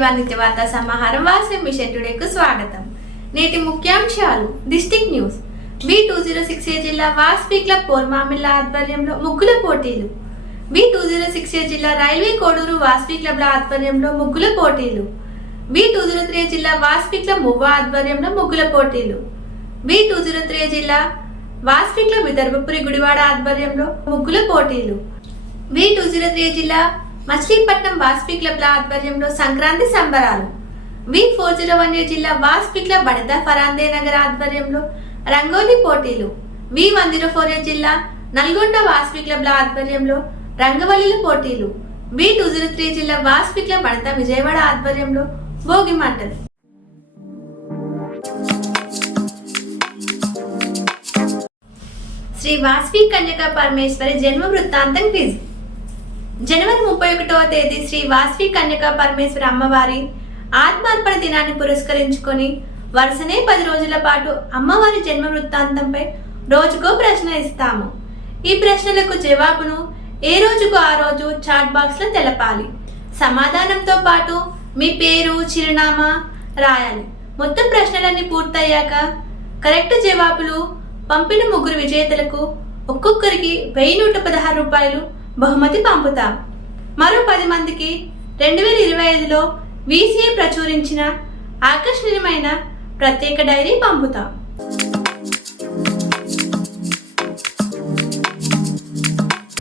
వాసవి వాణిజ్య వార్తా సమాహారం మిషన్ టుడేకు స్వాగతం. నేటి ముఖ్యాంశాలు. District news. V two zero six A జిల్లా వాస్పీ క్లబ్ పోర్మామిల్ల ఆధ్వర్యంలో ముగ్గుల పోటీలు. V two zero six A జిల్లా రైల్వే కోడూరు వాస్పీ క్లబ్ల ఆధ్వర్యంలో ముగ్గుల పోటీలు. వి టూ జీరో త్రీ జిల్లా వాస్పీ క్లబ్ మువ్వ ఆధ్వర్యంలో ముగ్గుల పోటీలు. వి టూ జీరో త్రీ జిల్లా వాస్పీ క్లబ్ విదర్భపురి గుడివాడ ఆధ్వర్యంలో ముగ్గుల పోటీలు. వి టూ జీరో త్రీ జిల్లా మచిలీపట్నం వాస్పి క్లబ్ల ఆధ్వర్యంలో సంక్రాంతి సంబరాలు. V four zero one A జిల్లా వాస్పి క్లబ్ బడద ఫరాందే నగర్ ఆధ్వర్యంలో రంగోలీ పోటీలు. V one zero four A జిల్లా నల్గొండ వాస్పి క్లబ్ల ఆధ్వర్యంలో రంగవల్లుల పోటీలు. వి టూ జీరో త్రీ జిల్లా వాస్పి క్లబ్ బడత విజయవాడ ఆధ్వర్యంలో భోగి మంటలు. శ్రీ వాస్వి కన్యకా పరమేశ్వరి జన్మ వృత్తాంతం క్విజ్. జనవరి ముప్పై ఒకటవ తేదీ శ్రీ వాస్వి కన్యకా పరమేశ్వర అమ్మవారి ఆత్మార్పణ దినాన్ని పురస్కరించుకొని వరుసనే పది రోజుల పాటు అమ్మవారి జన్మ వృత్తాంతంపై రోజుకో ప్రశ్న ఇస్తాము. ఈ ప్రశ్నలకు జవాబును ఏ రోజుకు ఆ రోజు చాట్ బాక్స్లో తెలపాలి. సమాధానంతో పాటు మీ పేరు చిరునామా రాయాలి. మొత్తం ప్రశ్నలన్నీ పూర్తయ్యాక కరెక్ట్ జవాబులు పంపిన ముగ్గురు విజేతలకు ఒక్కొక్కరికి వెయ్యి నూట పదహారు రూపాయలు బహుమతి పంపుతాం. మరో పది మందికి రెండు వేల ఇరవై ఐదులో వీసీఏ ప్రచురించిన ఆకర్షణీయమైన ప్రత్యేక డైరీ పంపుతాం.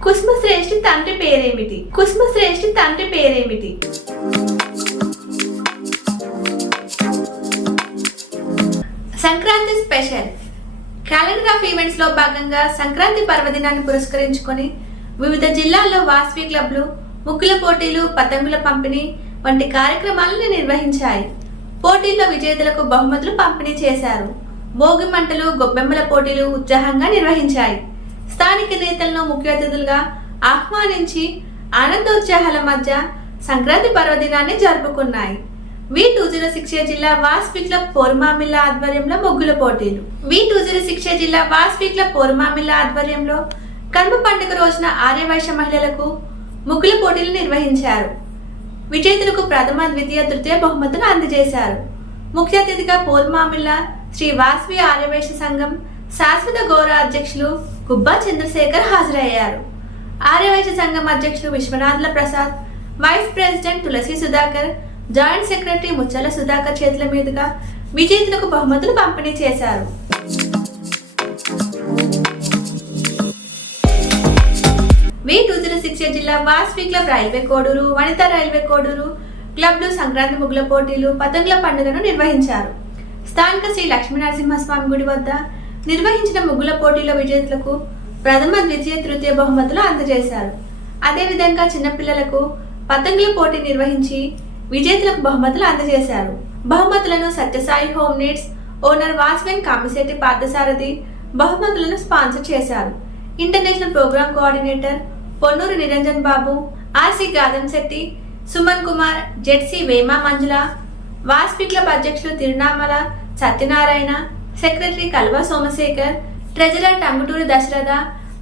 కుసుమ శ్రేష్ఠి తండ్రి పేరేమిటి? కుసుమ శ్రేష్ఠి తండ్రి పేరేమిటి? సంక్రాంతి స్పెషల్. క్యాలెండర్ ఆఫ్ ఈవెంట్స్లో భాగంగా సంక్రాంతి పర్వదినాన్ని పురస్కరించుకొని వివిధ జిల్లాల్లో వాస్వి క్లబ్లు ముగ్గుల పోటీలు పతంగుల పంపిణీ వంటి కార్యక్రమాలను నిర్వహించాయి. పోటీల్లో విజేతలకు బహుమతులు పంపిణీ చేశారు. భోగి మంటలు గొబ్బెమ్మల పోటీలు ఉత్సాహంగా నిర్వహించాయి. స్థానిక నేతలను ముఖ్య అతిథులుగా ఆహ్వానించి ఆనందోత్సాహాల మధ్య సంక్రాంతి పర్వదినాన్ని జరుపుకున్నాయి. వి టూ జీరో సిక్స్ జిల్లా వాస్పి క్లబ్ పోర్మామిల్ల ఆధ్వర్యంలో ముగ్గుల పోటీలు. వి టూ జీరో సిక్స్ జిల్లా వాస్పి క్లబ్ పోర్మామిల్ల ఆధ్వర్యంలో కనుమ పండుగ రోజున ఆర్యవైశ్య మహిళలకు ముగ్గుల పోటీలు నిర్వహించారు. విజేతలకు ప్రథమ ద్వితీయ తృతీయ బహుమతులు అందజేశారు. ముఖ్య అతిథిగా పోర్మామిల్ల శ్రీ వాస్వి ఆర్యవైశ్య సంఘం శాశ్వత గౌరవ అధ్యక్షులు గుబ్బా చంద్రశేఖర్ హాజరయ్యారు. ఆర్యవైశ్య సంఘం అధ్యక్షులు Vishwanathula Prasad vice president Tulasi Sudhakar joint secretary Muchchala Sudhakar చేతుల మీదుగా విజేతలకు బహుమతులు పంపిణీ చేశారు. టూ జిల్లా Vasavi club railway Koduru Vanitha railway Koduru క్లబ్లు Sankranti ముగ్గుల పోటీలు పతంగుల పండుగను నిర్వహించారు. స్థానిక శ్రీ లక్ష్మీనరసింహస్వామి గుడి వద్ద నిర్వహించిన ముగ్గుల పోటీలో విజేతలకు ప్రథమ ద్వితీయ తృతీయ బహుమతులు అందజేశారు. అదేవిధంగా చిన్నపిల్లలకు పతంగుల పోటీ నిర్వహించి విజేతలకు బహుమతులు అందజేశారు. బహుమతులను Sathya Sai home needs owner వాస్వెన్ Kamisetti Parthasarathi బహుమతులను స్పాన్సర్ చేశారు. International programme coordinator Ponnuru Niranjan Babu RC Gadam Shetty Suman Kumar ZC Vema Manjula Vasavi club అధ్యక్షులు Tirunamala Satyanarayana secretary Kalva Somasekhar treasurer Tanguturi Dasaratha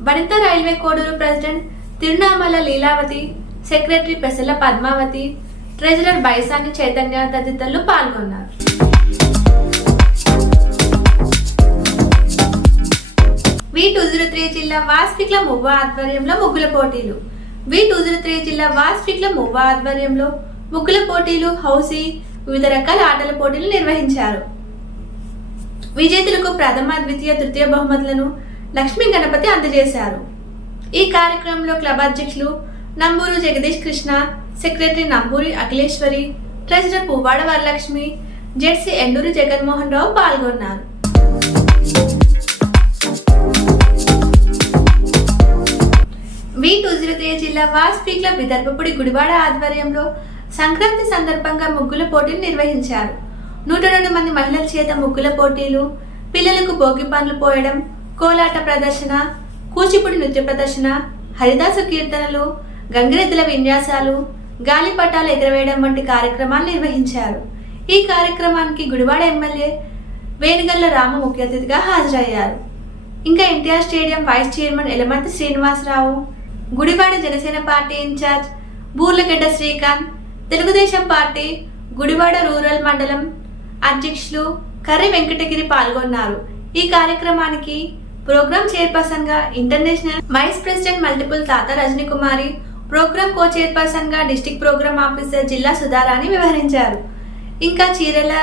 Vanitha railway Koduru president Tirunamala Leelavathi secretary Pesala Padmavathi treasurer Baisani Chaitanya తదితరులు పాల్గొన్నారు. వి two zero three జిల్లా వాస్పిక్ల మువ్వ ఆధ్వర్యంలో ముగ్గుల పోటీలు. V two zero three జిల్లా వాస్పిక్ల మువ్వ ఆధ్వర్యంలో ముగ్గుల పోటీలు హౌసీ వివిధ రకాల ఆటల పోటీలు నిర్వహించారు. విజేతలకు ప్రథమ ద్వితీయ తృతీయ బహుమతులను లక్ష్మీ గణపతి అందజేశారు. ఈ కార్యక్రమంలో క్లబ్ అధ్యక్షులు Namburu Jagadish Krishna secretary Namburi Akhileswari treasurer Puvvada Varalakshmi ZC Enduri Jaganmohan Rao పాల్గొన్నారు. జిల్లా వాస్పి విదర్భపుడి గుడివాడ ఆధ్వర్యంలో సంక్రాంతి సందర్భంగా ముగ్గుల పోటీలు నిర్వహించారు. నూట రెండు మంది మహిళల చేత ముగ్గుల పోటీలు పిల్లలకు భోగి పండ్లు పోయడం కోలాట ప్రదర్శన కూచిపూడి నృత్య ప్రదర్శన హరిదాసు కీర్తనలు గంగిరెద్దుల విన్యాసాలు గాలిపటాలు ఎగరవేయడం వంటి కార్యక్రమాలు నిర్వహించారు. ఈ కార్యక్రమానికి గుడివాడ ఎమ్మెల్యే వేణుగల్ల రామ ముఖ్య అతిథిగా హాజరయ్యారు. ఇంకా NTR stadium vice chairman Elamanthi Srinivasarao Gudivada Janasena party in charge Burlagadda Srikanth Telugudesam party Gudivada rural మండలం అధ్యక్షులు కర్రి వెంకటగిరి పాల్గొన్నారు. ఈ కార్యక్రమానికి ప్రోగ్రామ్ చైర్పర్సన్గా ఇంటర్నేషనల్ వైస్ ప్రెసిడెంట్ మల్టిపుల్ తాత రజనీ కుమారి ప్రోగ్రామ్ కో చైర్పర్సన్గా డిస్టిక్ ప్రోగ్రామ్ ఆఫీసర్ జిల్లా సుధారాణి వ్యవహరించారు. ఇంకా చీరల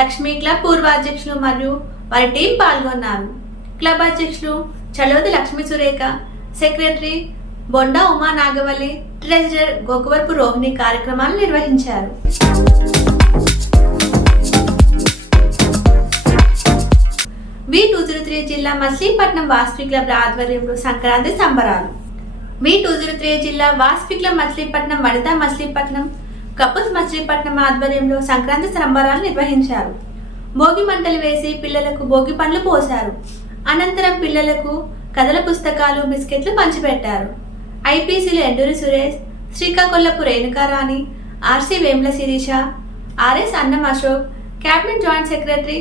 లక్ష్మీ క్లబ్ పూర్వ అధ్యక్షులు మరియు వారి టీం పాల్గొన్నారు. క్లబ్ అధ్యక్షులు చలోది లక్ష్మీ సురేఖ సెక్రటరీ బొండా ఉమా నాగవల్లి ట్రెజరర్ గోకువరపు రోహిణి కార్యక్రమాలు నిర్వహించారు. వి టూ జీరో త్రీ జిల్లా మచిలీపట్నం వాస్పి క్లబ్ ఆధ్వర్యంలో సంక్రాంతి సంబరాలు. వి టూ జీరో త్రీ జిల్లా వాస్పి క్లబ్ మచిలీపట్నం వనితా మచిలీపట్నం కపుల్స్ మచిలీపట్నం ఆధ్వర్యంలో సంక్రాంతి సంబరాలు నిర్వహించారు. భోగి మంటలు వేసి పిల్లలకు భోగి పండ్లు పోశారు. అనంతరం పిల్లలకు కథల పుస్తకాలు బిస్కెట్లు పంచిపెట్టారు. ఐపీసీలు Enduri Suresh Srikakulapu Renukarani RC Vemula Sirisha RS Annam Ashok cabinet joint secretary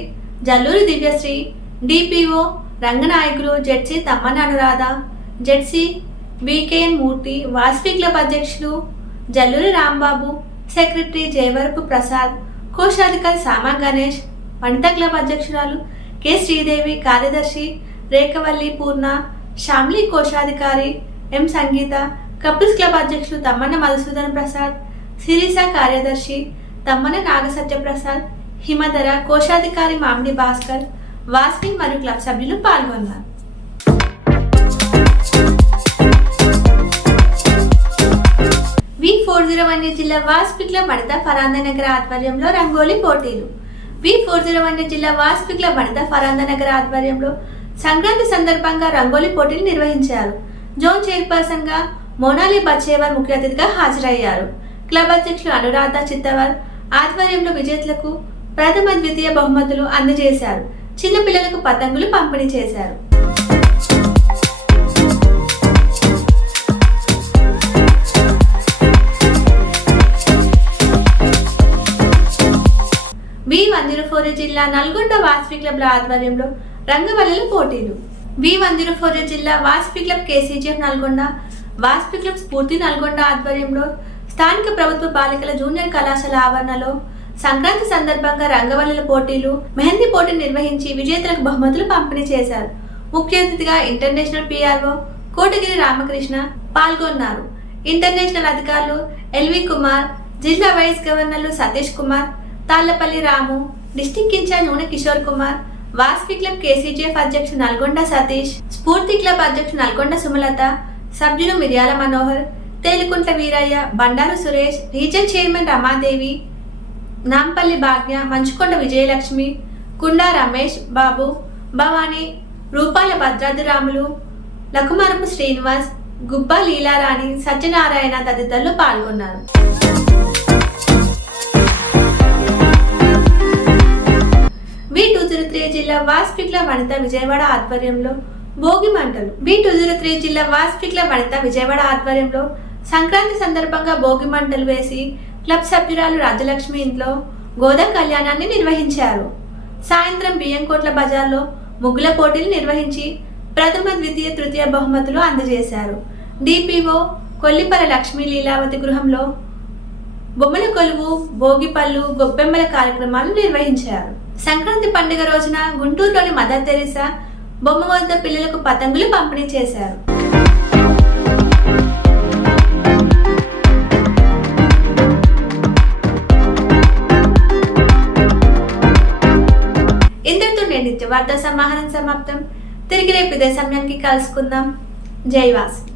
Jalluri Divyasri DPO Ranganayakulu ZC Tammana Anuradha ZC VKN Murthy Vasavi club అధ్యక్షులు జల్లూరి రాంబాబు సెక్రటరీ జయవరపు ప్రసాద్ కోశాధికారి సామా గణేష్ వనిత క్లబ్ అధ్యక్షురాలు కె శ్రీదేవి కార్యదర్శి రేఖవల్లి పూర్ణ షామ్లీ కోశాధికారి ఎం సంగీత కపుల్స్ క్లబ్ అధ్యక్షులు తమ్మన్న మధుసూదన్ ప్రసాద్ సిరిస కార్యదర్శి తమ్మన నాగసత్యప్రసాద్ హిమధర కోశాధికారి మామిడి భాస్కర్ వాస్కి మరియు క్లబ్ సభ్యులు పాల్గొన్నారు. వి ఫోర్ జీరో వన్ జిల్లా వాస్పిక్ల క్లబ్ వనిత ఫరాందనగర్ ఆధ్వర్యంలో రంగోలీ పోటీలు. వి ఫోర్ జీరో వన్ జిల్లా వాస్పిక్ల క్లబ్ వనిత ఫరాందనగర్ ఆధ్వర్యంలో సంక్రాంతి సందర్భంగా రంగోలీ పోటీలు నిర్వహించారు. జోన్ చైర్పర్సన్గా మోనాలి బచ్చేవర్ ముఖ్య అతిథిగా హాజరయ్యారు. క్లబ్ అధ్యక్షులు అనురాధ చిత్తవర్ ఆధ్వర్యంలో విజేతలకు ప్రథమ ద్వితీయ బహుమతులు అందజేశారు. చిన్నపిల్లలకు పతంగులు పంపిణీ చేశారు. వి వన్ జిల్లా నల్గొండ వాసవి క్లబ్ల ఆధ్వర్యంలో రంగవల్లుల పోటీలు. వి వన్ జీరో ఫోర్ జిల్లా Vasavi club KCGF Nalgonda. Vasavi club Spoorthi Nalgonda ఆధ్వర్యంలో స్థానిక ప్రభుత్వ బాలికల జూనియర్ కళాశాల ఆవరణలో సంక్రాంతి సందర్భంగా రంగవల్లుల పోటీలు మెహందీ పోటీ నిర్వహించి విజేతలకు బహుమతులు పంపిణీ చేశారు. ముఖ్య అతిథిగా ఇంటర్నేషనల్ పిఆర్ఓ కోటగిరి రామకృష్ణ పాల్గొన్నారు. ఇంటర్నేషనల్ అధికారులు ఎల్వి కుమార్ జిల్లా వైస్ గవర్నర్లు Satish Kumar Tallapalli Ramu district in charge Noone Kishore Kumar Vasavi club KCGF అధ్యక్షుడు నల్గొండ సతీష్ స్ఫూర్తి క్లబ్ అధ్యక్షుడు నల్గొండ సుమలత సభ్యులు మిర్యాల మనోహర్ తేలికుంట్ల వీరయ్య బండారు సురేష్ రీజన్ చైర్మన్ రమాదేవి నాంపల్లి భాగ్య మంచుకొండ విజయలక్ష్మి కుండా రమేష్ బాబు భవానీ రూపాల భద్రాద్రిరాములు లకుమరపు శ్రీనివాస్ గుబ్బ లీలారాణి సత్యనారాయణ తదితరులు పాల్గొన్నారు. జీరో త్రీ జిల్లా వాస్పిక్ల వనిత విజయవాడ ఆధ్వర్యంలో భోగి మంటలు. వి టూ జీరో త్రీ జిల్లా వాస్పిక్ల వనిత విజయవాడ ఆధ్వర్యంలో సంక్రాంతి సందర్భంగా భోగి మంటలు వేసి క్లబ్ సభ్యురాలు రాజలక్ష్మి ఇంట్లో గోదా కళ్యాణాన్ని నిర్వహించారు. సాయంత్రం బియ్యంకోట్ల బజార్లో ముగ్గుల పోటీలు నిర్వహించి ప్రథమ ద్వితీయ తృతీయ బహుమతులు అందజేశారు. డిపిఓ కొల్లిపర లక్ష్మీ లీలావతి గృహంలో బొమ్మల కొలువు భోగిపళ్ళు గొప్పెమ్మల కార్యక్రమాలు నిర్వహించారు. సంక్రాంతి పండుగ రోజున గుంటూరులోని మదర్ తెరీసా బొమ్మ వద్ద పిల్లలకు పతంగులు పంపిణీ చేశారు. ఇంతటితో నేను నిత్య వార్తా సమాహారం సమాప్తం. తిరిగి రేపు ఇదే సమయానికి కలుసుకుందాం. జై వాసు.